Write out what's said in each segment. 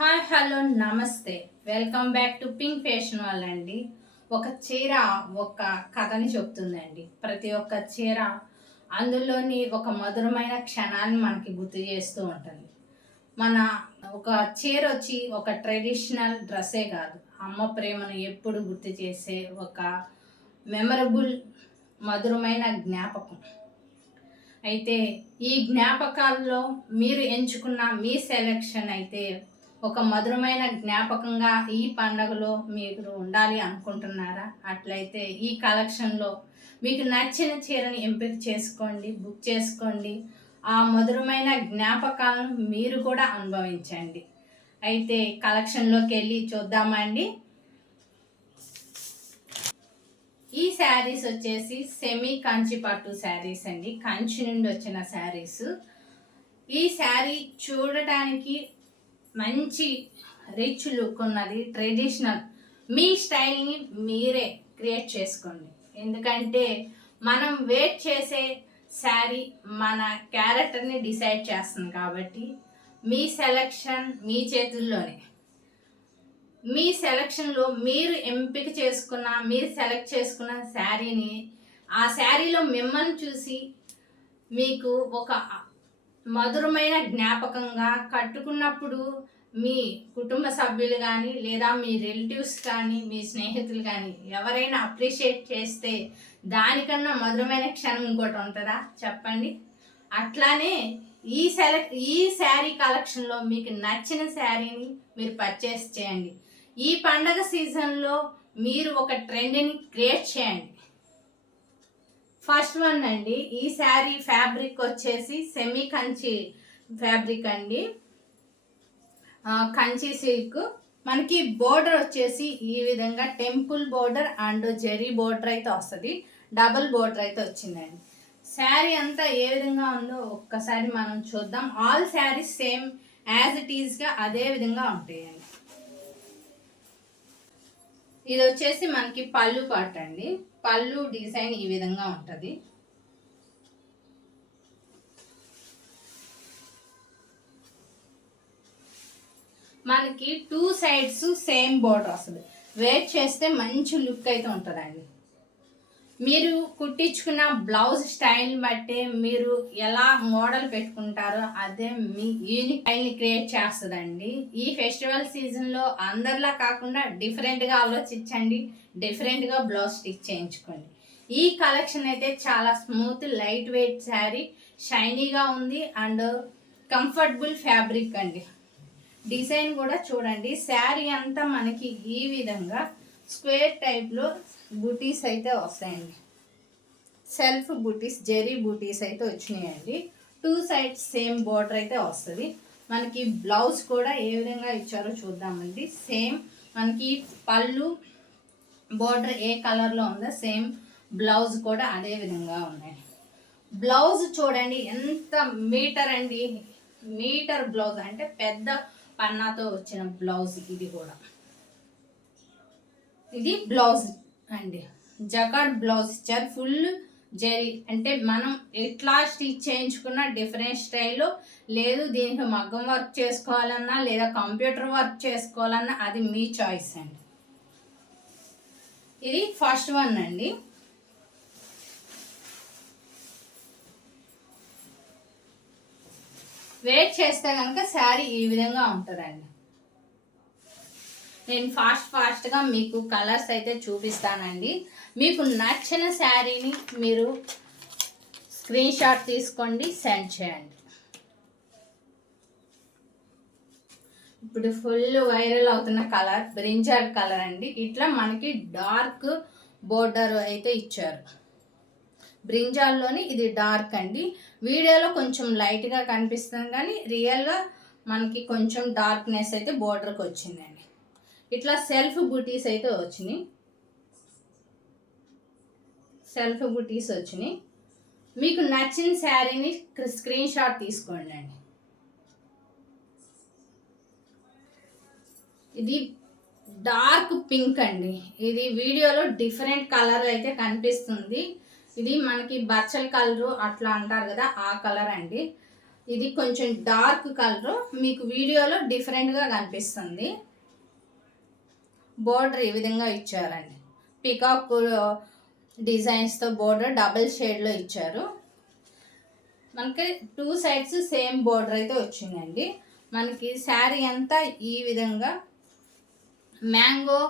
Hi hello నమస్తే, welcome back to pink fashion వాళ్ళండి. ఒక చీర ఒక కథని చెప్తుందండి. ప్రతి ఒక్క చీర అందులోని ఒక మధురమైన క్షణాన్ని మనకి గుర్తు చేస్తూ ఉంటుంది. మన ఒక చీర వచ్చి ఒక ట్రెడిషనల్ డ్రెస్సే కాదు, అమ్మ ప్రేమను ఎప్పుడు గుర్తు చేసే ఒక మెమరబుల్ మధురమైన జ్ఞాపకం. అయితే ఈ జ్ఞాపకాల్లో మీరు ఎంచుకున్న మీ సెలెక్షన్ అయితే ఒక మధురమైన జ్ఞాపకంగా ఈ పండగలో మీరు ఉండాలి అనుకుంటున్నారా? అట్లయితే ఈ కలెక్షన్లో మీకు నచ్చిన చీరని ఎంపిక చేసుకోండి, బుక్ చేసుకోండి. ఆ మధురమైన జ్ఞాపకాలను మీరు కూడా అనుభవించండి. అయితే కలెక్షన్లోకి వెళ్ళి చూద్దామండి. ఈ శారీస్ వచ్చేసి సెమీ కంచి పట్టు శారీస్ అండి, కంచి నుండి వచ్చిన శారీస్. ఈ శారీ చూడటానికి మంచి రిచ్ లుక్ ఉన్నది, ట్రెడిషనల్. మీ స్టైల్ని మీరే క్రియేట్ చేసుకోండి. ఎందుకంటే మనం వెయిట్ చేసే శారీ మన క్యారెక్టర్ని డిసైడ్ చేస్తుంది కాబట్టి మీ సెలెక్షన్ మీ చేతుల్లోనే. మీ సెలెక్షన్లో మీరు ఎంపిక చేసుకున్న, మీరు సెలెక్ట్ చేసుకున్న శారీని, ఆ శారీలో మిమ్మల్ని చూసి మీకు ఒక మధురమైన జ్ఞాపకంగా కట్టుకున్నప్పుడు మీ కుటుంబ సభ్యులు కానీ లేదా మీ రిలేటివ్స్ కానీ మీ స్నేహితులు కానీ ఎవరైనా అప్రిషియేట్ చేస్తే దానికన్నా మధురమైన క్షణం ఇంకోటి ఉంటుందా చెప్పండి? అట్లానే ఈ శారీ కలెక్షన్లో మీకు నచ్చిన శారీని మీరు పర్చేస్ చేయండి. ఈ పండగ సీజన్లో మీరు ఒక ట్రెండ్ని క్రియేట్ చేయండి. ఫస్ట్ వన్ అండి, ఈ శారీ ఫ్యాబ్రిక్ వచ్చేసి సెమీ కంచి ఫ్యాబ్రిక్ అండి, కంచి సిల్క్. మనకి బోర్డర్ వచ్చేసి ఈ విధంగా temple border and zari border అయితే వస్తుంది, డబుల్ బోర్డర్ అయితే వచ్చిందండి. శారీ అంతా ఏ విధంగా ఉందో ఒక్కసారి మనం చూద్దాం. All saris same as it ఈస్గా అదే విధంగా ఉంటాయండి. ఇది వచ్చేసి మనకి పళ్ళు పార్ట్ అండి. పళ్ళు డిజైన్ ఈ విధంగా ఉంటుంది. మనకి టూ సైడ్స్ సేమ్ బోర్డర్ వస్తుంది. వేర్ చేస్తే మంచి లుక్ అయితే ఉంటుందండి. మీరు కుట్టించుకున్న బ్లౌజ్ స్టైల్ బట్టే మీరు ఎలా మోడల్ పెట్టుకుంటారో అదే మీ యూనిక్ స్టైల్ని క్రియేట్ చేస్తుందండి. ఈ ఫెస్టివల్ సీజన్లో అందరిలా కాకుండా డిఫరెంట్గా ఆలోచించండి, డిఫరెంట్గా బ్లౌజ్ స్టిచ్ చేయించుకోండి. ఈ కలెక్షన్ అయితే చాలా స్మూత్ లైట్ వెయిట్ శారీ, షైనీగా ఉంది అండ్ కంఫర్టబుల్ ఫ్యాబ్రిక్ అండి. డిజైన్ కూడా చూడండి, శారీ అంతా మనకి ఈ విధంగా స్క్వేర్ టైప్లో బూటీస్ అయితే వస్తాయండి. సెల్ఫ్ బూటీస్, జెరీ బూటీస్ అయితే వచ్చినాయండి. టూ సైడ్స్ సేమ్ బోర్డర్ అయితే వస్తుంది. మనకి బ్లౌజ్ కూడా ఏ విధంగా ఇచ్చారో చూద్దామండి. సేమ్ మనకి పళ్ళు బోర్డర్ ఏ కలర్లో ఉందో సేమ్ బ్లౌజ్ కూడా అదే విధంగా ఉన్నాయి. బ్లౌజ్ చూడండి ఎంత మీటర్ అండి, మీటర్ బ్లౌజ్ అంటే పెద్ద పన్నాతో వచ్చిన బ్లౌజ్. ఇది కూడా ఇది బ్లౌజ్ అండి, జకార్డ్ బ్లౌజ్ ఇచ్చారు. ఫుల్ జెరీ అంటే మనం ఎట్లా స్టిచ్ చేయించుకున్న డిఫరెంట్ స్టైల్లో లేదు, దీనికి మగ్గం వర్క్ చేసుకోవాలన్నా లేదా కంప్యూటర్ వర్క్ చేసుకోవాలన్నా అది మీ చాయిస్ అండి. ఇది ఫస్ట్ వన్ అండి. వెయిట్ చేస్తే కనుక శారీ ఈ విధంగా ఉంటుందండి. నేను ఫాస్ట్గా మీకు కలర్స్ అయితే చూపిస్తానండి. మీకు నచ్చిన శారీని మీరు స్క్రీన్ షాట్ తీసుకోండి, సెండ్ చేయండి. ఇప్పుడు ఫుల్ వైరల్ అవుతున్న కలర్ బ్రింజాల్ కలర్ అండి. ఇట్లా మనకి డార్క్ బోర్డర్ అయితే ఇచ్చారు. బ్రింజాల్లోని ఇది డార్క్ అండి. వీడియోలో కొంచెం లైట్గా కనిపిస్తుంది కానీ రియల్గా మనకి కొంచెం డార్క్నెస్ అయితే బోర్డర్కి వచ్చిందండి. ఇట్లా సెల్ఫ్ బూటీస్ అయితే వచ్చినాయి, సెల్ఫ్ బూటీస్ వచ్చినాయి. మీకు నచ్చిన శారీని స్క్రీన్ షాట్ తీసుకోండి అండి. ఇది డార్క్ పింక్ అండి. ఇది వీడియోలో డిఫరెంట్ కలర్ అయితే కనిపిస్తుంది. ఇది మనకి బచ్చల కలరు అట్లా అంటారు కదా, ఆ కలర్ అండి. ఇది కొంచెం డార్క్ కలర్, మీకు వీడియోలో డిఫరెంట్గా కనిపిస్తుంది. బోర్డర్ ఈ విధంగా ఇచ్చారండి. పికాక్ డిజైన్స్తో బోర్డర్ డబుల్ షేడ్లో ఇచ్చారు. మనకి 2 సైడ్స్ సేమ్ బోర్డర్ అయితే వచ్చిందండి. మనకి శారీ అంతా ఈ విధంగా మ్యాంగో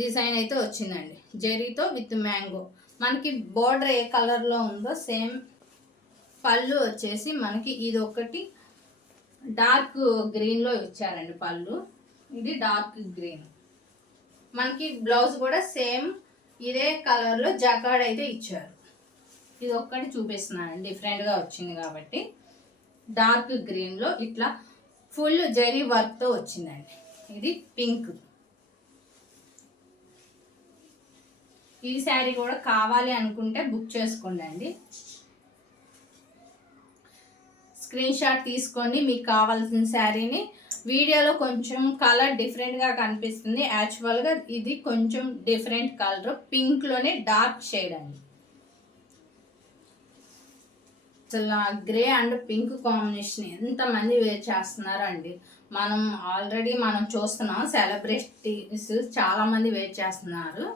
డిజైన్ అయితే వచ్చిందండి, జెరీతో విత్ మ్యాంగో. మనకి బోర్డర్ ఏ కలర్లో ఉందో సేమ్ పళ్ళు వచ్చేసి మనకి ఇది ఒకటి డార్క్ గ్రీన్లో ఇచ్చారండి పళ్ళు. ఇది డార్క్ గ్రీన్. మనకి బ్లౌజ్ కూడా సేమ్ ఇదే కలర్లో జకార్డ్ అయితే ఇచ్చారు. ఇది ఒక్కటి చూపిస్తున్నాను, డిఫరెంట్గా వచ్చింది కాబట్టి. డార్క్ గ్రీన్లో ఇట్లా ఫుల్ జరీ వర్క్తో వచ్చిందండి. ఇది పింక్. ఈ శారీ కూడా కావాలి అనుకుంటే బుక్ చేసుకోండి. స్క్రీన్ షాట్ తీసుకోండి మీకు కావాల్సిన శారీని. వీడియోలో కొంచెం కలర్ డిఫరెంట్గా కనిపిస్తుంది, యాక్చువల్గా ఇది కొంచెం డిఫరెంట్ కలర్, పింక్లోనే డార్క్ షేడ్ అండి. అసలు గ్రే అండ్ పింక్ కాంబినేషన్ ఎంతమంది వేర్ చేస్తున్నారు అండి. ఆల్రెడీ మనం చూస్తున్నాం, సెలబ్రిటీస్ చాలామంది వేర్ చేస్తున్నారు.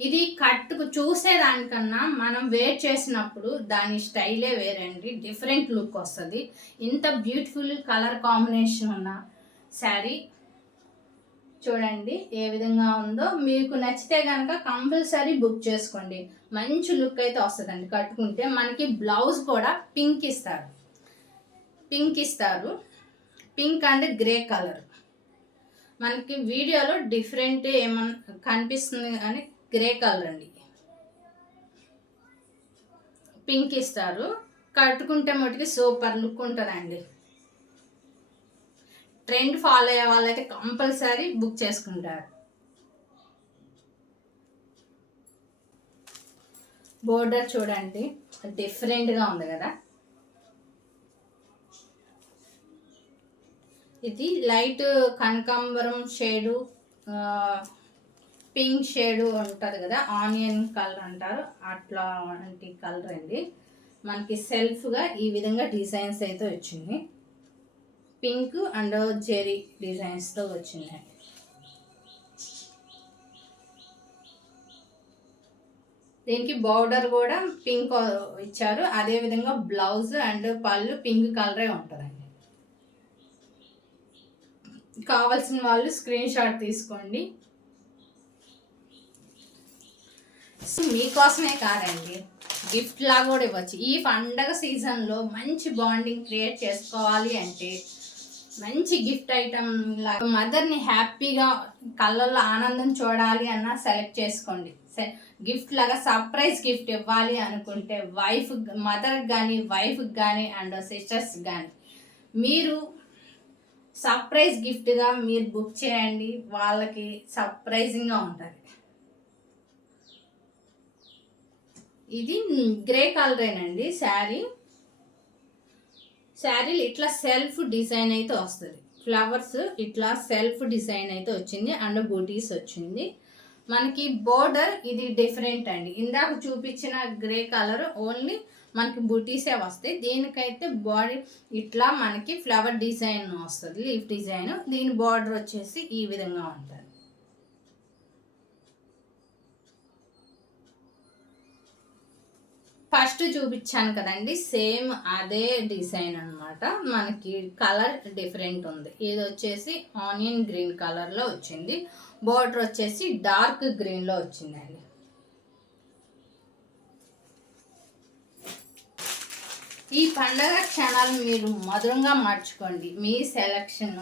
ఇది కట్టుకు చూసేదానికన్నా మనం వేర్ చేసినప్పుడు దాని స్టైలే వేరండి, డిఫరెంట్ లుక్ వస్తుంది. ఇంత బ్యూటిఫుల్ కలర్ కాంబినేషన్ ఉన్న శారీ చూడండి ఏ విధంగా ఉందో. మీకు నచ్చితే కనుక కంపల్సరీ బుక్ చేసుకోండి. మంచి లుక్ అయితే వస్తుందండి కట్టుకుంటే. మనకి బ్లౌజ్ కూడా పింక్ ఇస్తారు, పింక్ అండ్ గ్రే కలర్. మనకి వీడియోలో డిఫరెంట్ ఏమన్నా కనిపిస్తుంది కానీ గ్రే కలర్ అండి, పింక్ ఇస్తారు. కట్టుకుంటే మటుకి సూపర్ లుక్ ఉంటుందండి. ట్రెండ్ ఫాలో అయ్యే వాళ్ళైతే కంపల్సరీ బుక్ చేసుకుంటారు. బోర్డర్ చూడండి డిఫరెంట్గా ఉంది కదా. ఇది లైట్ కనకాంబరం షేడు, పింక్ షేడు ఉంటుంది కదా, ఆనియన్ కలర్ అంటారు, అట్లాంటి కలర్ అండి. మనకి సెల్ఫ్గా ఈ విధంగా డిజైన్స్ అయితే వచ్చింది. పింక్ అండ్ జెరీ డిజైన్స్తో వచ్చిందండి. దీనికి బార్డర్ కూడా పింక్ ఇచ్చారు, అదేవిధంగా బ్లౌజ్ అండ్ పళ్ళు పింక్ కలరే ఉంటుందండి. కావాల్సిన వాళ్ళు స్క్రీన్ షాట్ తీసుకోండి. మీకోసమే కాదండి, గిఫ్ట్ లాగా కూడా ఇవ్వచ్చు. ఈ పండగ సీజన్లో మంచి బాండింగ్ క్రియేట్ చేసుకోవాలి అంటే మంచి గిఫ్ట్ ఐటమ్ లాగా మదర్ని హ్యాపీగా కళ్ళల్లో ఆనందం చూడాలి అన్న సెలెక్ట్ చేసుకోండి. గిఫ్ట్ లాగా సర్ప్రైజ్ గిఫ్ట్ ఇవ్వాలి అనుకుంటే మదర్కి కానీ వైఫ్కి కానీ అండ్ సిస్టర్స్కి కానీ మీరు సర్ప్రైజ్ గిఫ్ట్గా మీరు బుక్ చేయండి, వాళ్ళకి సర్ప్రైజింగ్గా ఉంటుంది. ఇది గ్రే కలరేనండి శారీ ఇట్లా సెల్ఫ్ డిజైన్ అయితే వస్తుంది. ఫ్లవర్స్ ఇట్లా సెల్ఫ్ డిజైన్ అయితే వచ్చింది అండ్ బూటీస్ వచ్చింది. మనకి బోర్డర్ ఇది డిఫరెంట్ అండి. ఇందాక చూపించిన గ్రే కలర్ ఓన్లీ మనకి బూటీసే వస్తాయి. దీనికైతే బాడీ ఇట్లా మనకి ఫ్లవర్ డిజైన్ వస్తుంది, లీఫ్ డిజైన్. దీని బార్డర్ వచ్చేసి ఈ విధంగా ఉంటుంది. ఫస్ట్ చూపించాను కదండి, సేమ్ అదే డిజైన్ అనమాట. మనకి కలర్ డిఫరెంట్ ఉంది. ఇది వచ్చేసి ఆనియన్ గ్రీన్ కలర్లో వచ్చింది, బోర్డర్ వచ్చేసి డార్క్ గ్రీన్లో వచ్చిందండి. ఈ పండగ క్షణాలు మీరు మధురంగా మార్చుకోండి. మీ సెలక్షన్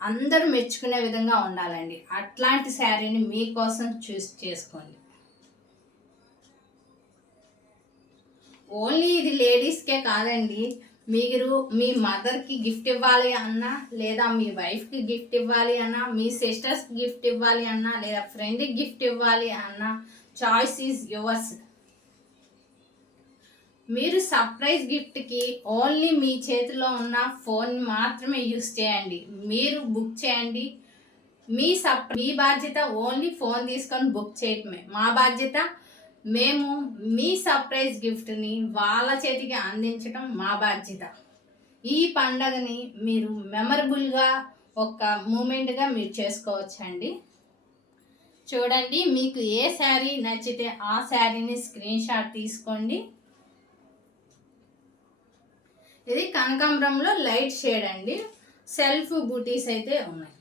అందరూ మెచ్చుకునే విధంగా ఉండాలండి. అట్లాంటి శారీని మీకోసం చూస్ చేసుకోండి. ఓన్లీ ఇది లేడీస్కే కాదండి, మీరు మీ మదర్కి గిఫ్ట్ ఇవ్వాలి అన్నా, లేదా మీ వైఫ్కి గిఫ్ట్ ఇవ్వాలి అన్నా, మీ సిస్టర్స్కి గిఫ్ట్ ఇవ్వాలి అన్నా, లేదా ఫ్రెండ్కి గిఫ్ట్ ఇవ్వాలి అన్నా, చాయిస్ ఈజ్ యువర్స్. మీరు సర్ప్రైజ్ గిఫ్ట్కి ఓన్లీ మీ చేతిలో ఉన్న ఫోన్ మాత్రమే యూస్ చేయండి. మీరు బుక్ చేయండి. మీ బాధ్యత ఓన్లీ ఫోన్ తీసుకొని బుక్ చేయటమే. మా బాధ్యత మేము మీ సర్ప్రైజ్ గిఫ్ట్ని వాళ్ళ చేతికి అందించడం మా బాధ్యత. ఈ పండగని మీరు మెమరబుల్గా ఒక మూమెంట్గా మీరు చేసుకోవచ్చండి. చూడండి, మీకు ఏ శారీ నచ్చితే ఆ శారీని స్క్రీన్ షాట్ తీసుకోండి. ఇది కనకాంబరంలో లైట్ షేడ్ అండి. సెల్ఫ్ బూటీస్ అయితే ఉన్నాయి.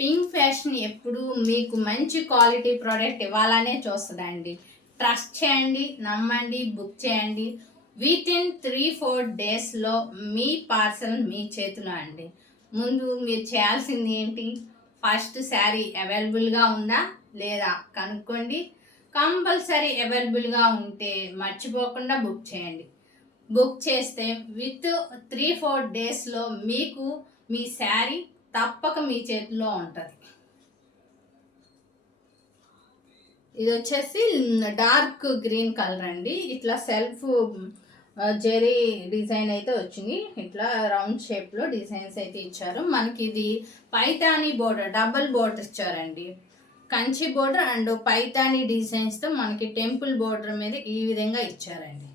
పింక్ ఫ్యాషన్ ఎప్పుడు మీకు మంచి క్వాలిటీ ప్రోడక్ట్ ఇవ్వాలనే చూస్తుందండి. ట్రస్ట్ చేయండి, నమ్మండి, బుక్ చేయండి. వితిన్ 3-4 డేస్లో మీ పార్సల్ మీ చేతిలో అండి. ముందు మీరు చేయాల్సింది ఏంటి, ఫస్ట్ శారీ అవైలబుల్గా ఉందా లేదా కనుక్కోండి. కంపల్సరీ అవైలబుల్గా ఉంటే మర్చిపోకుండా బుక్ చేయండి. బుక్ చేస్తే విత్ 3-4 డేస్లో మీకు మీ శారీ తప్పక మీ చేతిలో ఉంటుంది. ఇది వచ్చేసి డార్క్ గ్రీన్ కలర్ అండి. ఇట్లా సెల్ఫ్ జెరీ డిజైన్ అయితే వచ్చింది. ఇట్లా రౌండ్ షేప్లో డిజైన్స్ అయితే ఇచ్చారు. మనకి ఇది పైతానీ బోర్డర్, డబుల్ బోర్డర్ ఇచ్చారండి. కంచి బోర్డర్ అండ్ పైతానీ డిజైన్స్తో మనకి టెంపుల్ బోర్డర్ మీద ఈ విధంగా ఇచ్చారండి.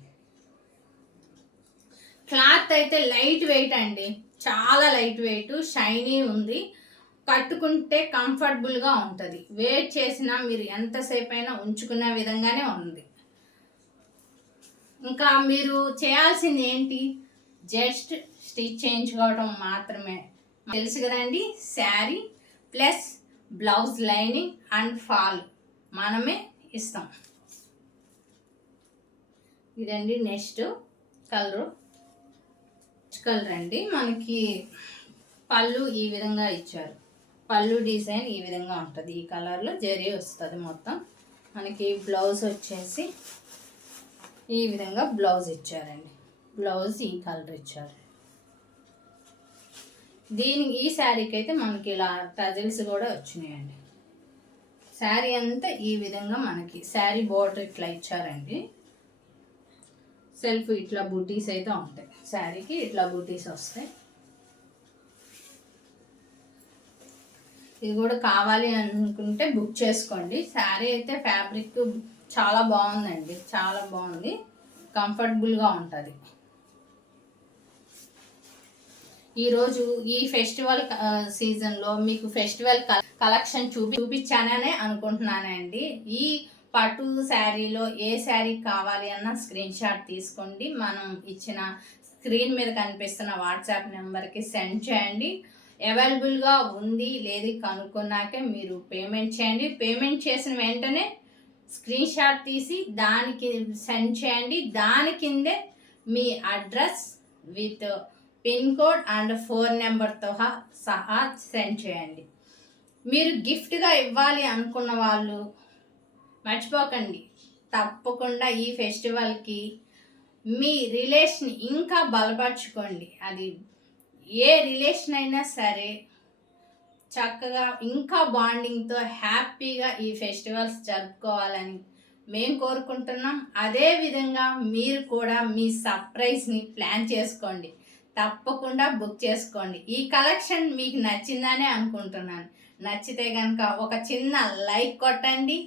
క్లాత్ అయితే లైట్ వెయిట్ అండి, చాలా లైట్ వెయిట్, షైనీ ఉంది. కట్టుకుంటే కంఫర్టబుల్గా ఉంటుంది. వేర్ చేసినా మీరు ఎంతసేపు అయినా ఉంచుకునే విధంగానే ఉంది. ఇంకా మీరు చేయాల్సింది ఏంటి, జస్ట్ స్టిచ్ చేయించుకోవడం మాత్రమే. తెలుసు కదండి, sari plus blouse lining and fall మనమే ఇస్తాం. ఇదండి నెక్స్ట్ కలర్ అండి. మనకి పళ్ళు ఈ విధంగా ఇచ్చారు. పళ్ళు డిజైన్ ఈ విధంగా ఉంటుంది. ఈ కలర్లో జరీ వస్తుంది మొత్తం. మనకి బ్లౌజ్ వచ్చేసి ఈ విధంగా బ్లౌజ్ ఇచ్చారండి. బ్లౌజ్ ఈ కలర్ ఇచ్చారు. ఈ శారీకి అయితే మనకి ఇలా టజిల్స్ కూడా వచ్చినాయండి. శారీ అంతా ఈ విధంగా మనకి శారీ బోర్డర్ ఇట్లా ఇచ్చారండి. సెల్ఫ్ ఇట్లా బూటీస్ అయితే ఉంటాయి. శారీకి ఇట్లా బూటీస్ వస్తాయి. ఇది కూడా కావాలి అనుకుంటే బుక్ చేసుకోండి. శారీ అయితే ఫ్యాబ్రిక్ చాలా బాగుందండి, చాలా బాగుంది, కంఫర్టబుల్గా ఉంటుంది. ఈరోజు ఈ ఫెస్టివల్ సీజన్లో మీకు ఫెస్టివల్ కలెక్షన్ చూపించాననే అనుకుంటున్నానండి. ఈ పట్టు శారీలో ఏ శారీ కావాలి అన్న స్క్రీన్ షాట్ తీసుకోండి. మనం ఇచ్చిన స్క్రీన్ మీద కనిపిస్తున్న వాట్సాప్ నెంబర్కి సెండ్ చేయండి. అవైలబుల్గా ఉంది లేదు కనుక్కున్నాకే మీరు పేమెంట్ చేయండి. పేమెంట్ చేసిన వెంటనే స్క్రీన్ షాట్ తీసి దానికి సెండ్ చేయండి. దాని కిందే మీ address with pin code and phone నెంబర్తో సహా సెండ్ చేయండి. మీరు గిఫ్ట్గా ఇవ్వాలి అనుకున్న వాళ్ళు మర్చిపోకండి, తప్పకుండా ఈ ఫెస్టివల్కి మీ రిలేషన్ ఇంకా బలపరచుకోండి. అది ఏ రిలేషన్ అయినా సరే చక్కగా ఇంకా బాండింగ్తో హ్యాపీగా ఈ ఫెస్టివల్స్ జరుపుకోవాలని మేము కోరుకుంటున్నాం. అదేవిధంగా మీరు కూడా మీ సర్ప్రైజ్ని ప్లాన్ చేసుకోండి. తప్పకుండా బుక్ చేసుకోండి. ఈ కలెక్షన్ మీకు నచ్చిందనే అనుకుంటున్నాను. నచ్చితే కనుక ఒక చిన్న లైక్ కొట్టండి,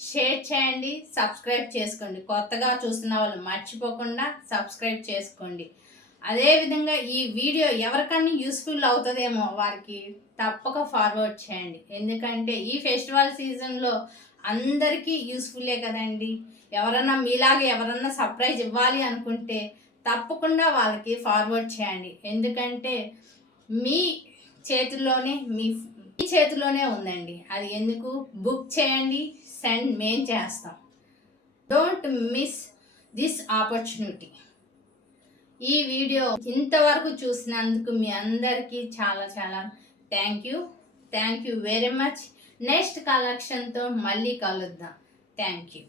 షేర్ చేయండి, సబ్స్క్రైబ్ చేసుకోండి. కొత్తగా చూస్తున్న వాళ్ళు మర్చిపోకుండా సబ్స్క్రైబ్ చేసుకోండి. అదేవిధంగా ఈ వీడియో ఎవరికన్నా యూస్ఫుల్ అవుతుందేమో వారికి తప్పక ఫార్వర్డ్ చేయండి. ఎందుకంటే ఈ ఫెస్టివల్ సీజన్లో అందరికీ యూస్ఫుల్లే కదండి. ఎవరన్నా సర్ప్రైజ్ ఇవ్వాలి అనుకుంటే తప్పకుండా వాళ్ళకి ఫార్వర్డ్ చేయండి. ఎందుకంటే మీ చేతిలోనే ఉందండి. అది ఎందుకు, బుక్ చేయండి, సెండ్ మేము చేస్తాం. Don't miss this opportunity. ఈ వీడియో ఇంతవరకు చూసినందుకు మీ అందరికీ చాలా చాలా thank you very much. Next కలెక్షన్తో మళ్ళీ కలుద్దాం. Thank you.